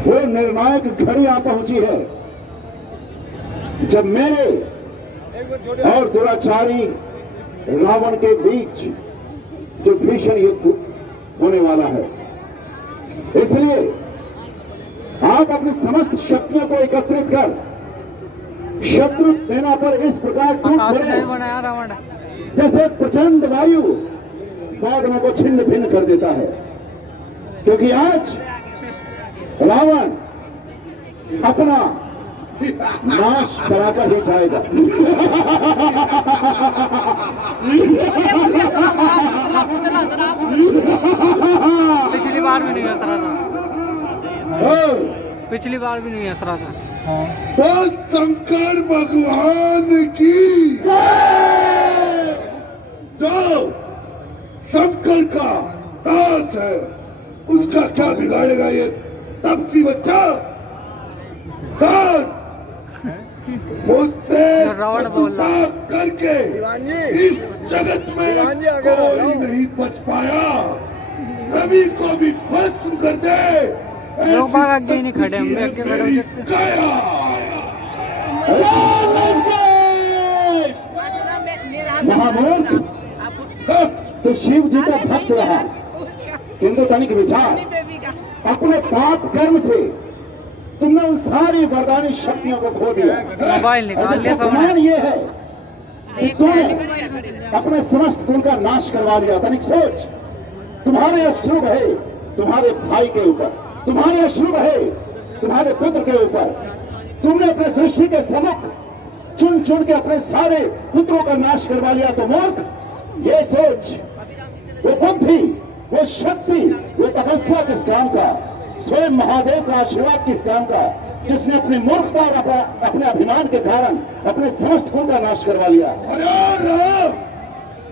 वो निर्णायक घड़ी आ पहुंची है जब मेरे और दुराचारी रावण के बीच जो भीषण युद्ध होने वाला है। इसलिए आप अपनी समस्त शक्तियों को एकत्रित कर शत्रु सेना पर इस प्रकार टूट पड़े जैसे प्रचंड वायु बादलों को छिन्न भिन्न कर देता है, क्योंकि आज रावण अपना नाश कराकर ही जाएगा। पिछली बार भी नहीं हंस रहा था, पिछली बार भी नहीं हंस रहा था। बस शंकर भगवान की जय। जो शंकर का दास है उसका क्या बिगाड़ेगा ये तपसी बच्चा। मुझसे शत्रुता करके इस जगत में कोई नहीं बच पाया। रवि को भी भस्म कर दे। लोग आगे नहीं खड़े, हम आगे खड़े काया महामूर्ख तो शिव जी का भक्त रहा, किंतु तनिक विचार अपने पाप कर्म से तुमने उन सारी वरदानी शक्तियों को खो दिया। मोबाइल निकाल लिया प्रमाण ये है कि तुमने अपने समस्त गुण का नाश करवा लिया। तनिक सोच, तुम्हारे अश्रु बहे तुम्हारे भाई के ऊपर, तुम्हारे अश्रु बहे तुम्हारे पुत्र के ऊपर। तुमने अपने दृष्टि के सम्मुख चुन चुन के अपने सारे पुत्रों का नाश करवा लिया। तो मूर्ख, ये सोच, वो बुद्धि, वो शक्ति, वो तपस्या किस काम का, स्वयं महादेव का आशीर्वाद किस काम का, जिसने अपनी मूर्खता और अपने अभिमान के कारण अपने समस्त गुण का नाश करवा लिया। अरे राम,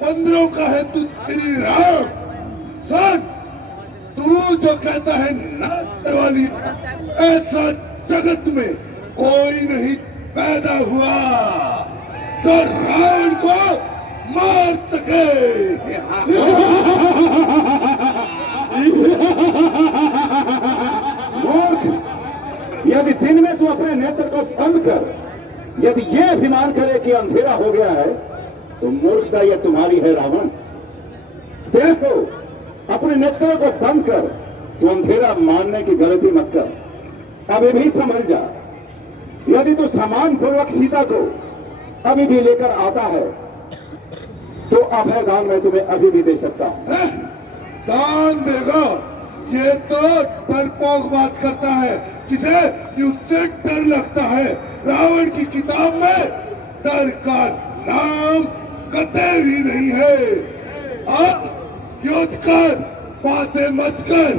बंदरों का है तू श्री राम। सुन, तू जो कहता है नाश करवा लिया, ऐसा जगत में कोई नहीं पैदा हुआ तो रावण को मार सके। यदि दिन में तू अपने नेत्र को बंद कर, यदि ये अभिमान करे कि अंधेरा हो गया है, तो मूर्खता यह तुम्हारी है रावण। देखो, अपने नेत्रों को बंद कर, तू अंधेरा मानने की गलती मत कर। अभी भी समझ जा, यदि तू समान पूर्वक सीता को अभी भी लेकर आता है तो अभय दान मैं तुम्हें अभी भी दे सकता हूं। दान देगा? ये तो डरपोक बात करता है, जिसे उससे डर लगता है। रावण की किताब में डर का नाम कतई भी नहीं है। युद्ध कर, बातें मत कर।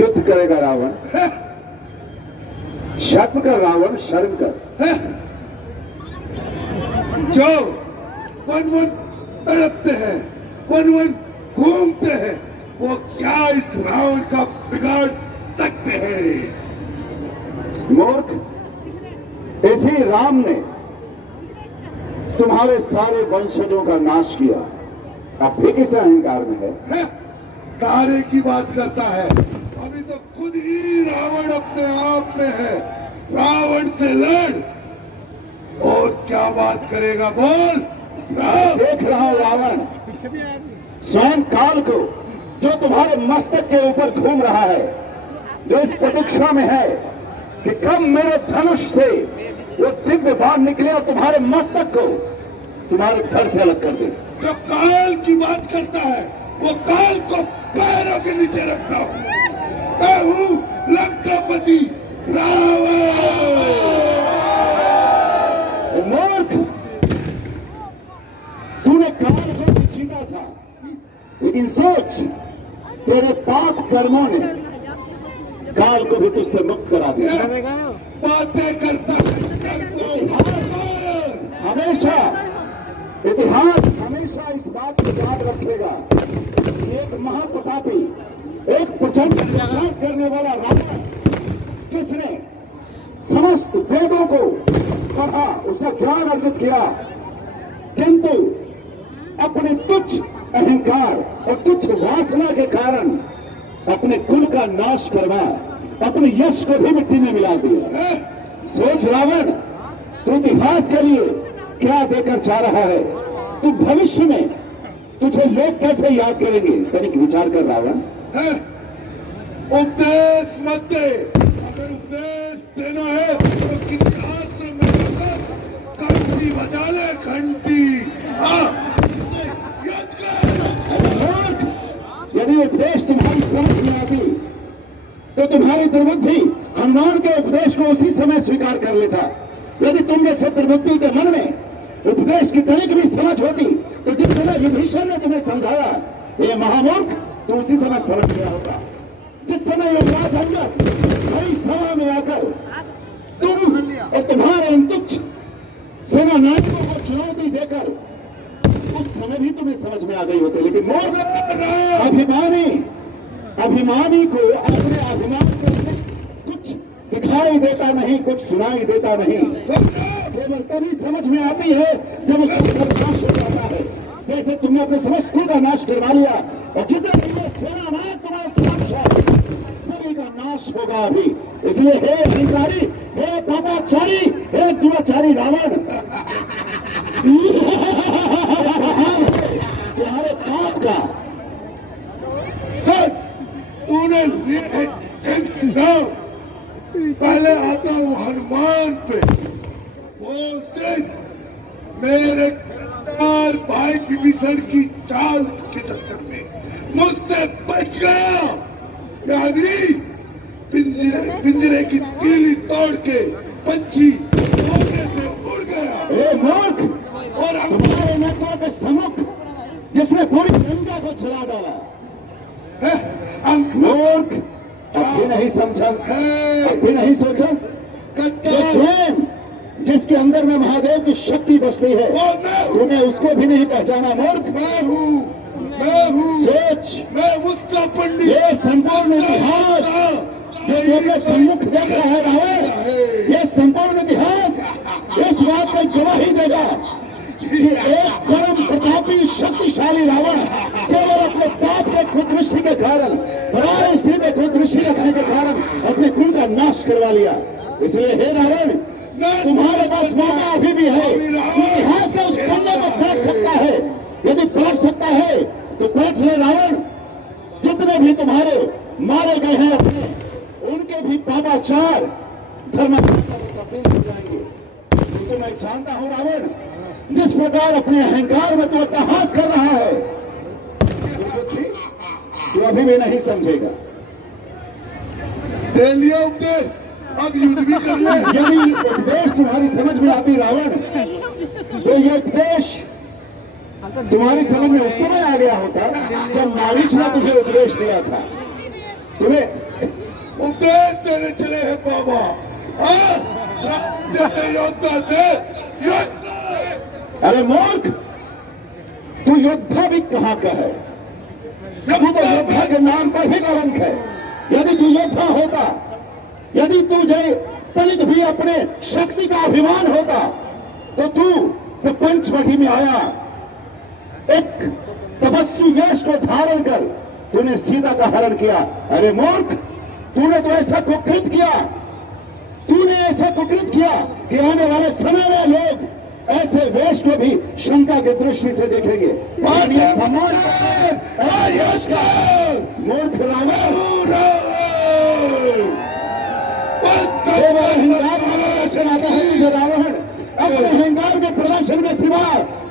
युद्ध करेगा रावण? शर्म कर रावण, शर्म कर। जो वन वन तड़पते हैं, वन वन घूमते हैं, वो क्या इस रावण का बिगाड़ सकते हैं? मूर्ख, इसी राम ने तुम्हारे सारे वंशजों का नाश किया, अब भी किस अहंकार में है? तारे की बात करता है। अभी तो खुद ही रावण अपने आप में है। रावण से लड़, और क्या बात करेगा बोल। देख रहा हूं रावण, स्वयं काल को जो तुम्हारे मस्तक के ऊपर घूम रहा है, जो इस प्रतीक्षा में है कि कब मेरे धनुष से वो दिव्य बाण निकले और तुम्हारे मस्तक को तुम्हारे धड़ से अलग कर दे। जो काल की बात करता है, वो काल को पैरों के नीचे रखता हूं। मैं हूं लंकापति रावण। मूर्ख, तूने काल को भी जीता था, लेकिन सोच, तेरे पाप कर्मों ने काल को भी तुझसे मुक्त करा दिया। बातें करता है हमेशा, इतिहास हमेशा इस बात को याद रखेगा कि एक महाप्रतापी, एक प्रचंड करने वाला रावण, जिसने समस्त वेदों को पढ़ा, उसका ज्ञान अर्जित किया, किंतु अपने तुच्छ अहंकार और तुच्छ वासना के कारण अपने कुल का नाश करवा, अपने यश को भी मिट्टी में मिला दिया। सोच रावण, तू इतिहास के लिए क्या देकर जा रहा है? तू भविष्य में तुझे लोग कैसे याद करेंगे? तनिक विचार कर रावण। उपदेश मत दे। अगर उपदेश देना है तो किसी आश्रम में जाकर घंटी बजा ले, घंटी। याद कर। यदि उपदेश तुम्हारी समझ में आती तो तुम्हारी दुर्बुद्धि हनुमान के उपदेश को उसी समय स्वीकार कर लेता। यदि तुम जैसे दुर्बुद्धि के मन में उपदेश की तनिक भी समझ होती तो जिस समय विभीषण ने तुम्हें समझाया, ये महामूर्ख, तो उसी समय समझ गया होता। जिस समय युवराज अंगद बड़ी सभा में आकर तुम और तुम्हारे इन तुच्छ सेना नायकों को चुनौती देकर, उस समय भी तुम्हें समझ में आ गई होती। लेकिन अभिमानी को अपने अभिमान को कुछ दिखाई देता नहीं, कुछ सुनाई देता नहीं। केवल तभी समझ में आती है जब उसका सर्वनाश हो जाता है। जैसे तुमने अपने समस्त कुल का नाश करवा लिया और जितने सेना नायक तुम्हारे समक्ष है सभी का नाश होगा अभी। इसलिए हे अहंकारी, हे पापाचारी, हे दुराचारी रावण, तुम्हारे पाप का तूने पहले आता हूँ हनुमान पे। उस दिन मेरे भाई विभीषण की चाल के चक्कर में मुझसे बच गया। यानी पिंजरे की तीली तोड़ के पंछी से उड़ गया। मूर्ख, और हमारे नेताओं के सम्मुख जिसने पूरी गंगा को जला डाला। मूर्ख, अब भी नहीं समझा, अब भी नहीं सोचा। जो स्वयं जिसके अंदर में महादेव की शक्ति बसती है, तुम्हें उसको भी नहीं पहचाना। मूर्ख, मैं हूँ सोच, मैं उसका पंडित। ये संपूर्ण इतिहास जो तुमने सम्मुख देखा है रावण, ये संपूर्ण इतिहास इस बात की गवाही देगा कि एक परम प्रतापी शक्तिशाली रावण केवल अपने पाप के कुदृष्टि के कारण, पराय स्त्री में कुदृष्टि रखने के कारण अपने कुल का नाश करवा लिया। इसलिए हे रावण, तुम्हारे पास मौका अभी भी है। इतिहास के उस पन्ने को पलट सकता है। यदि पलट सकता है तो पलट ले रावण। जितने भी तुम्हारे मारे गए हैं अपने, उनके भी पापाचार धर्म तब्दील हो जाएंगे। क्योंकि मैं जानता हूं रावण, जिस प्रकार अपने अहंकार में तू अट्टहास कर रहा है, तू अभी भी नहीं समझेगा। दे लिया उपदेश, अब युद्ध भी कर ले। यदि उपदेश तुम्हारी समझ में आती रावण, तो ये उपदेश तुम्हारी समझ में उस समय आ गया होता जब मारीच ने तुझे उपदेश दिया था। तुम्हें उपदेश देने चले हैं बाबा। योद्धा से अरे मूर्ख, तू योद्धा भी कहाँ का है? तू तो योद्धा के नाम पर ही कलंक है। यदि तू योद्धा होता, यदि तू जय तनिक भी अपने शक्ति का अभिमान होता, तो तू तो पंचवटी में आया, एक तपस्वी वेश को धारण कर तूने सीता का हरण किया। अरे मूर्ख, तूने तो ऐसा कुकृत किया, तूने ऐसा कुकृत किया कि आने वाले समय में लोग ऐसे वेश को भी शंका की दृष्टि से देखेंगे। मूर्ख रावण, रावण अपने अहंकार के प्रदर्शन के सिवा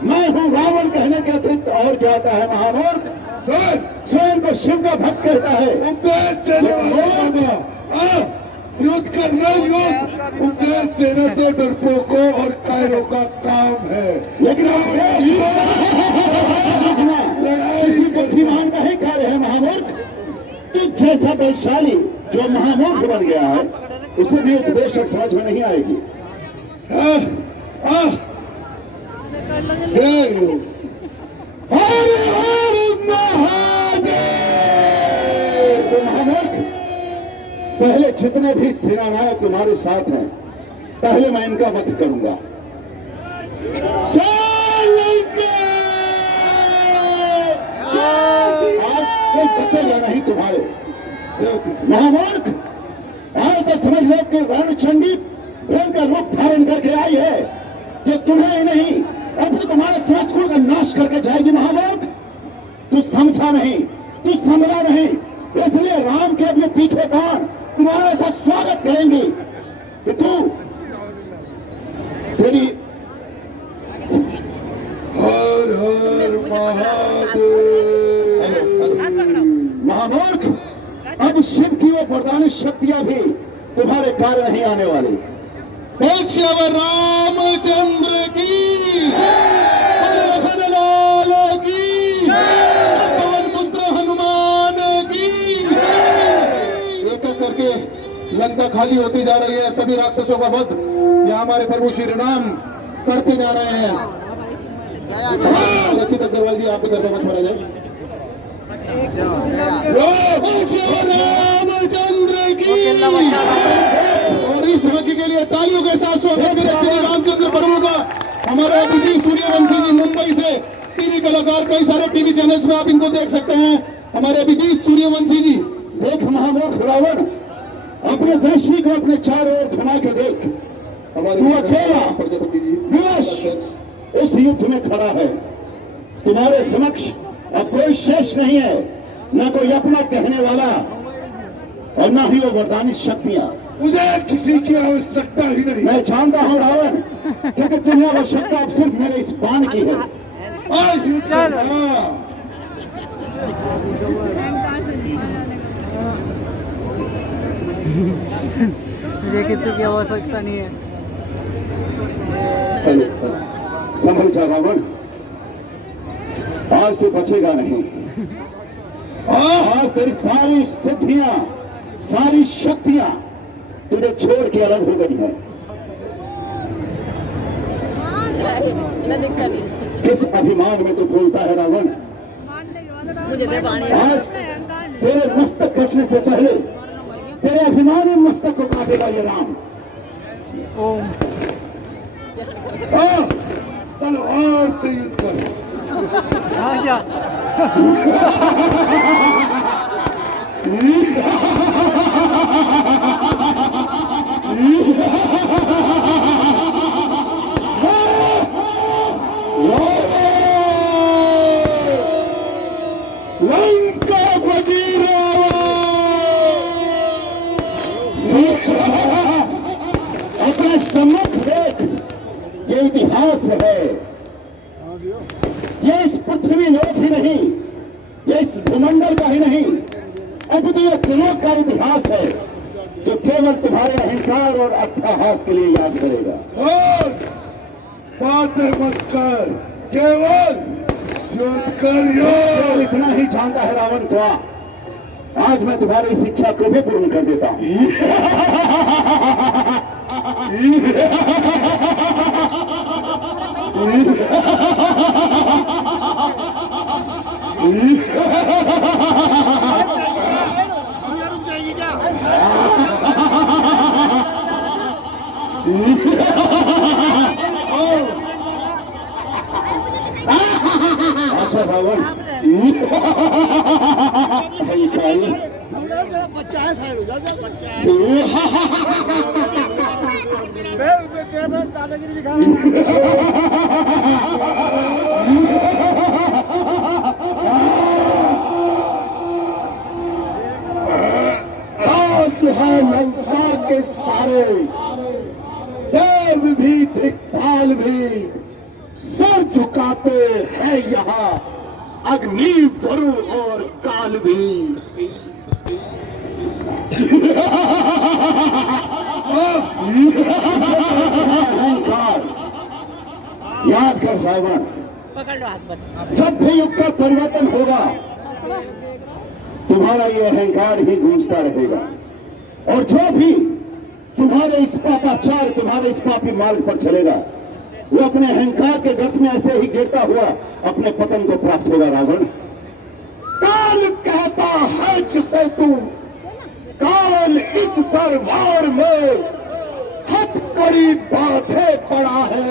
मैं हूँ रावण कहने के अतिरिक्त और क्या आता है? महामूर्ख, स्वयं को शिव का भक्त कहता है। युद्ध करना, युद्ध उपदेश देना तो डरपोकों और कायरों का काम है। लेकिन किसी बुद्धिमान का ही कार्य है महामूर्ख। तुझ जैसा बलशाली जो महामूर्ख बन गया है, उसे भी उपदेश अब समझ में नहीं आएगी। हर हर महादेव। तो महामूर्ख, पहले जितने भी सेनानायक तुम्हारे साथ हैं, पहले मैं इनका वध करूंगा। आज कोई बचेगा नहीं तुम्हारे। महामूर्ख, आज तो समझ लो कि रणचंडी रंग का रूप धारण करके आई है। ये तुम्हें ही नहीं, अब तो तुम्हारे समस्त कुल का नाश करके जाएगी। महामूर्ख, तू समझा नहीं, तू समझा नहीं, इसलिए राम के अपने तीखे बाण तुम्हारा ऐसा स्वागत करेंगे कि तेरी हर हर महादेव। महामूर्ख, अब शिव की वो वरदानी शक्तियां भी तुम्हारे कार्य नहीं आने वाली। श्यावर रामचंद्र की, लखन लाल की, पवन पुत्र हनुमान की। एक एक करके लंका खाली होती जा रही है। सभी राक्षसों का वध यहाँ हमारे प्रभु श्री राम करते जा रहे हैं। रक्षित अग्रवाल जी, आप इधर में मत मारा जाए। रामचंद्र की, और इस वाक्य के लिए तालियों के साथ स्वागत मेरे श्री रामचंद्र प्रभु का। हमारे अभिजीत सूर्यवंशी जी मुंबई से टीवी कलाकार, कई सारे टीवी चैनल्स में आप इनको देख सकते हैं। हमारे अभिजीत सूर्यवंशी जी। देख महामूर्ख रावण, अपने दृष्टि को अपने चारों ओर घुमा के देख। तू अकेला प्रजापति जी विवश इस युद्ध में खड़ा है। तुम्हारे समक्ष अब कोई शेष नहीं है, न कोई अपना कहने वाला और न ही वो वरदानी शक्तियां। मुझे किसी की आवश्यकता ही नहीं। मैं जानता हूं रावण, क्योंकि तुम्हें आवश्यकता अब सिर्फ मेरे इस बाण की है। चल। मुझे किसी की आवश्यकता नहीं है। संभल जा रावण, आज तू बचेगा नहीं। आज तेरी सारी सिद्धियां, सारी शक्तियां तुझे छोड़ के अलग हो गई हैं। किस अभिमान में तू बोलता है रावण? आज तेरे मस्तक कटने से पहले तेरे अभिमानी मस्तक को काटेगा ये राम। ओम। तलवार से युद्ध कर। हाँ क्या? लंका वजीरा अपने सम्मुख देख, ये इतिहास है। ये इस पृथ्वी लोक ही नहीं, ये इस भूमंडल का ही नहीं, अद्वितीय त्रिलोक का इतिहास है, जो केवल तुम्हारे अहंकार और अट्टहास के लिए याद करेगा। और बातें मत कर, केवल युद्ध कर। केवल इतना ही जानता है रावण तो आज मैं तुम्हारी इस इच्छा को भी पूर्ण कर देता हूं। अच्छा रावण, दादागिरी दिखा है लंका के सारे देव भी दिक्पाल भी सर झुकाते हैं यहाँ, अग्नि वरुण और काल भी। अहंकार याद कर रावण, जब भी युग का परिवर्तन होगा तुम्हारा ये अहंकार ही गूंजता रहेगा, और जो भी तुम्हारे इस पापाचार, तुम्हारे इस पापी मार्ग पर चलेगा वो अपने अहंकार के गर्त में ऐसे ही गिरता हुआ अपने पतन को प्राप्त होगा। रावण, काल कहता है जिसे तू, काल इस दरबार में हथकड़ी बांधे पड़ा है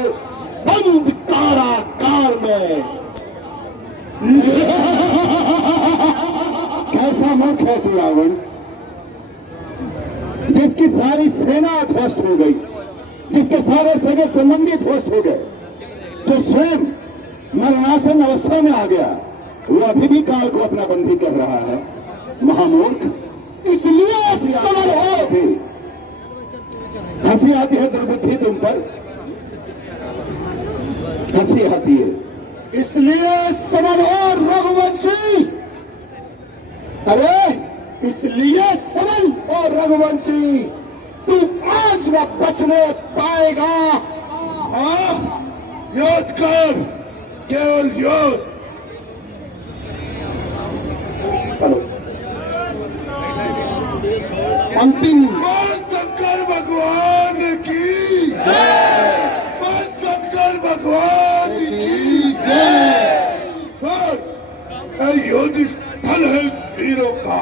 बंद कारागार में। कैसा मूर्ख है तू रावण, जिसकी सारी सेना ध्वस्त हो गई, जिसके सारे सगे संबंधी ध्वस्त हो गए, जो स्वयं मरणासन अवस्था में आ गया, वो अभी भी काल को अपना बंदी कह रहा है। महामूर्ख, इसलिए सवाल है, हंसी आती है दुर्बुद्धि तुम पर, हंसी आती है, इसलिए सबल और रघुवंशी, अरे इसलिए सबल और रघुवंशी तू आज न बचने पाएगा। हाँ, युद्ध कर, केवल युद्ध। अंतिम शंकर भगवान की जय, शंकर भगवान की जय। युद्ध स्थल है वीरों का,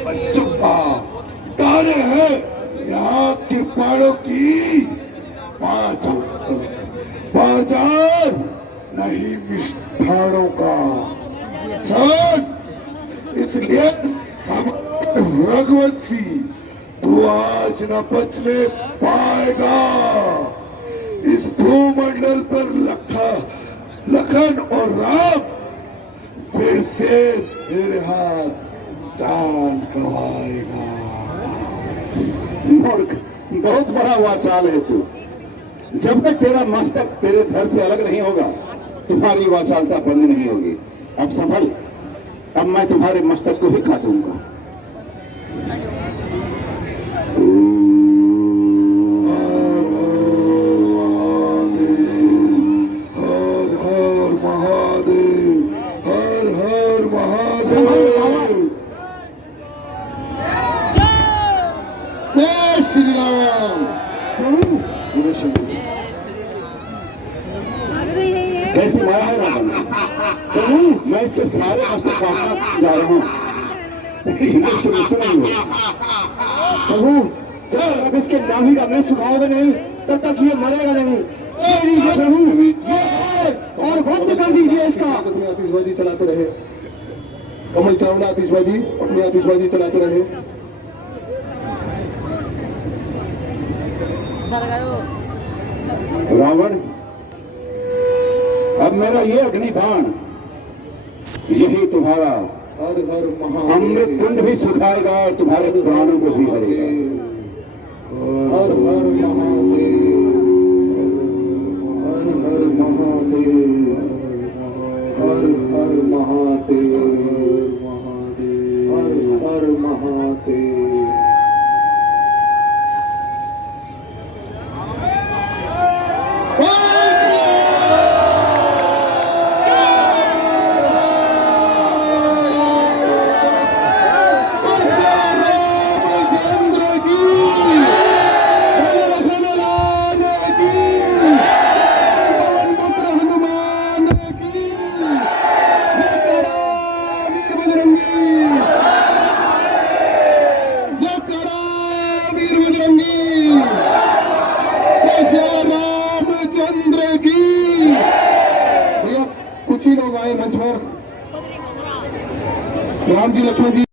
बच्चों का तारे हैं यहाँ कृपाणों की 5,000 नहीं मिष्ठाणों का। इसलिए रघुवंशी तू आज न बचने पाएगा। इस भूमंडल पर लखन और राम फिर से मेरे हाथ चाल करवाएगा। मूर्ख, बहुत बड़ा वाचाल है तू। जब तक तेरा मस्तक तेरे धड़ से अलग नहीं होगा, तुम्हारी वाचालता बंद नहीं होगी। अब संभल, अब मैं तुम्हारे मस्तक को ही काटूंगा। हर हर महादेव, हर हर महादेव। जय श्री राम। कैसी माया है रावण, प्रभु मैं इसके सारे मस्तक काटना जा रहा हूँ, इसकी मृत्यु नहीं होगी। प्रभु जब तक इसके नाभि का मैं सुखाओगे नहीं, तब तक ये मरेगा नहीं। प्रभु और बंद कर दीजिए इसका। अपनी आतिशबाजी चलाते रहे, कमल चावला आतिशबाजी अपनी आतिशबाजी चलाते रहे। रावण, अब मेरा ये अग्नि बाण यही तुम्हारा अमृत कुंड भी सुखाएगा और तुम्हारे प्राणों को भी भरेगा। हर हर महादेव, हर हर महादेव, हर हर महादेव, हर हर महादेव। रामचंद्र की। भैया कुछ ही लोग आए मंच पर, राम जी लक्ष्मण जी।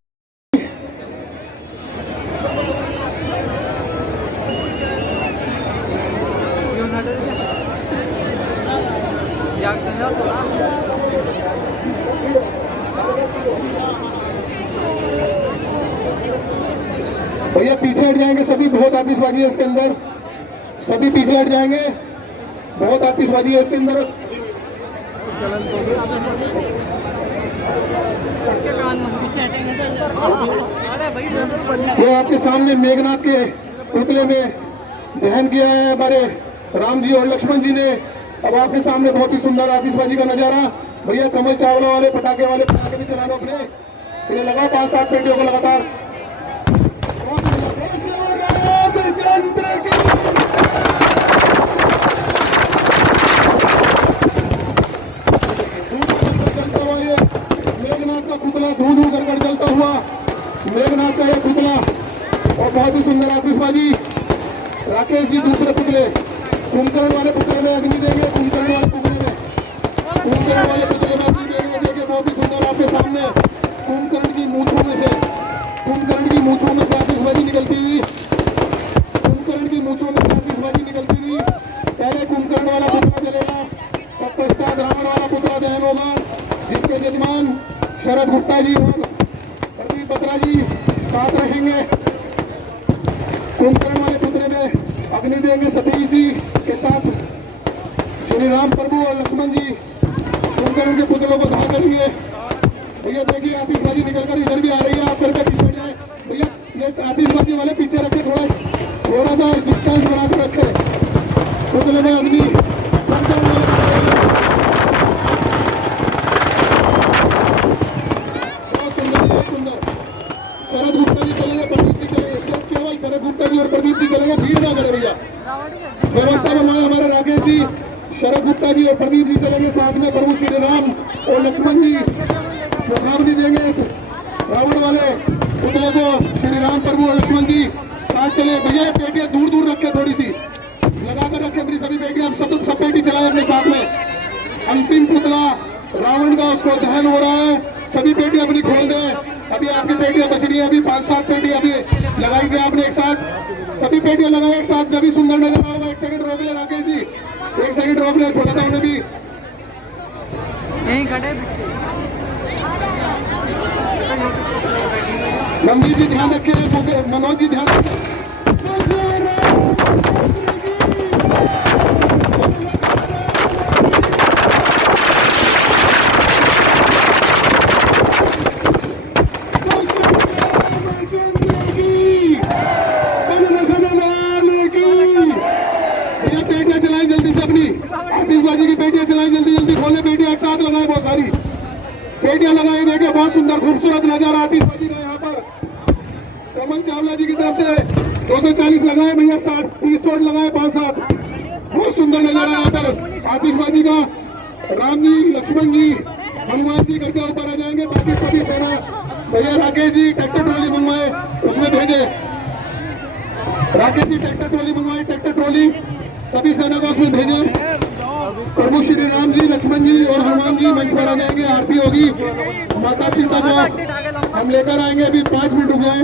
भैया पीछे हट जाएंगे सभी, बहुत आतिशबाजी है इसके अंदर, सभी पीछे हट जाएंगे, बहुत आतिशबाजी है इसके अंदर। ये आपके सामने मेघनाथ के पुतले में दहन किया है हमारे राम जी और लक्ष्मण जी ने। अब आपके सामने बहुत ही सुंदर आतिशबाजी का नजारा। भैया कमल चावला वाले पटाखे भी चला लो अपने, इन्हें लगा 5-7 पेटियों को लगातार। रामचंद्र की मेघनाथ का पुतला धू कर जलता हुआ, मेघनाथ का यह पुतला और बहुत ही सुंदर आतिशबाजी। राकेश जी दूसरे पुतले, कुंभकर्ण वाले पुतले में अग्नि देंगे, कुंभकर्ण वाले पुतले में अग्नि देंगे। देखिए बहुत ही सुंदर आपके सामने कुंभकर्ण की मूंछों में से कुंभकर्ण की मूंछों में से आतिशबाजी निकलती हुई, कुंभकर्ण की मूंछों में से आतिशबाजी निकलती हुई। पहले कुंभकर्ण वाला पुतला जलेगा, तत्पश्चात रावण वाला पुतला दहन होगा, जिसके यजमान शरद गुप्ता जी और प्रदीप बत्रा जी साथ रहेंगे। कुंभकर्ण वाले पुतले में अग्नि देंगे सतीश जी के साथ श्री राम प्रभु और लक्ष्मण जी कुंभकर्ण के पुतलों को दहन करेंगे। भैया देखिए आतिशबाजी निकलकर इधर भी आ रही है, आप करके पीछे जाए भैया। ये आतिशबाजी वाले पीछे रखे, थोड़ा सा डिस्टेंस बनाकर रखे। पुतले में अग्नि बहुत सुंदर, बहुत सुंदर। शरद गुप्ता जी चलेंगे, प्रदीप जी चलेंगे, सिर्फ केवल शरद गुप्ता जी और प्रदीप जी चलेंगे, भीड़ ना करे भैया। व्यवस्था बनवाए हमारे राकेश जी, शरद गुप्ता जी और प्रदीप जी चलेंगे साथ में, प्रभु श्री राम और लक्ष्मण जी मुखाग्नि देंगे इस रावण वाले पुतले को। श्री राम प्रभु और लक्ष्मण जी साथ चले। भैया पेटियां दूर दूर रखे, थोड़ी सी लगा कर रखे अपनी सभी पेटियां, सब पेटी चलाए अपने साथ में। अंतिम पुतला रावण का उसको दहन हो रहा है, सभी पेटियां अपनी खोल दे। अभी आपकी पेटियां बच रही है, अभी 5-7 पेटी अभी लगाएंगे आपने एक साथ, सभी पेटियां लगाए एक साथ, जब भी सुंदर नजर आओगे। एक सेकंड रोक ले राकेश जी, एक सेकंड रोक ले, थोड़ा सा उन्हें भी यहीं खड़े। रमजीत जी ध्यान रखिए, मनोज जी ध्यान रखिए। पेटियां चलाएं जल्दी से, अपनी आतिशबाजी की पेटियां चलाएं, जल्दी जल्दी खोले पेटियां, एक साथ लगाए, बहुत सारी पेटियां लगाए। देखिए बहुत सुंदर खूबसूरत नजारा आतिशबाजी का यहाँ पर। कमल चावला जी की तरफ से 240 लगाए भैया, 60-30 शॉट लगाए, 5-7। बहुत सुंदर नजारा यहाँ पर आतिशबाजी का। राम जी, लक्ष्मण जी, हनुमान जी करके ऊपर आ जाएंगे, बाकी सभी सेना। भैया राकेश जी ट्रैक्टर ट्रॉली मंगवाए, उसमें भेजे। राकेश जी ट्रैक्टर ट्रॉली मंगवाए, ट्रैक्टर ट्रॉली सभी सेना को उसमें भेजे। प्रभु श्री राम जी, लक्ष्मण जी और हनुमान जी मंच पर आ जाएंगे, आरती होगी। माता सीता को हम लेकर आएंगे, अभी 5 मिनट रुक गए।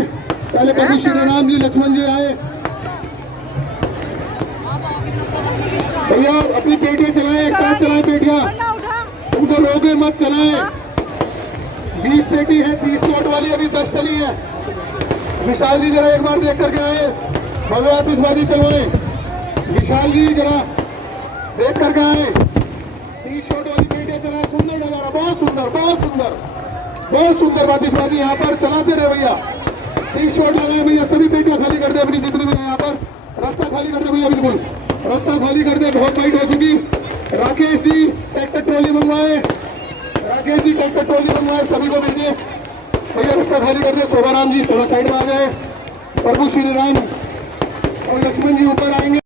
पहले प्रभु श्री राम जी, लक्ष्मण जी आए। भैया अपनी पेटियां चलाएं, एक साथ चलाएं पेटियां, उनको रोके मत चलाएं। 20 पेटी है, 30 शॉट वाली, अभी 10 चली है। विशाल जी जरा एक बार देख करके आए, भव्य आतिशबाजी चलवाएं। विशाल जी जरा देख करके आए, 30 शॉट वाली पेटियां चलाएं। सुंदर नजारा, बहुत सुंदर, बहुत सुंदर, बहुत सुंदर आतिशबाजी यहाँ पर चलाते रहे भैया। 30 शॉट लगाए भैया, सभी पेटियां खाली कर दे अपनी जितनी भी यहाँ पर। रास्ता खाली कर दे भैया, बिल्कुल रास्ता खाली कर दे, बहुत टाइट हो चुकी। राकेश जी ट्रैक्टर ट्रॉली मंगवाए, राकेश जी ट्रैक्टर ट्रॉली मंगवाए, सभी को भेजे भैया, रास्ता खाली कर दे। शोभाराम जी थोड़ा साइड में आ गए, प्रभु श्री राम और लक्ष्मण जी ऊपर आएंगे।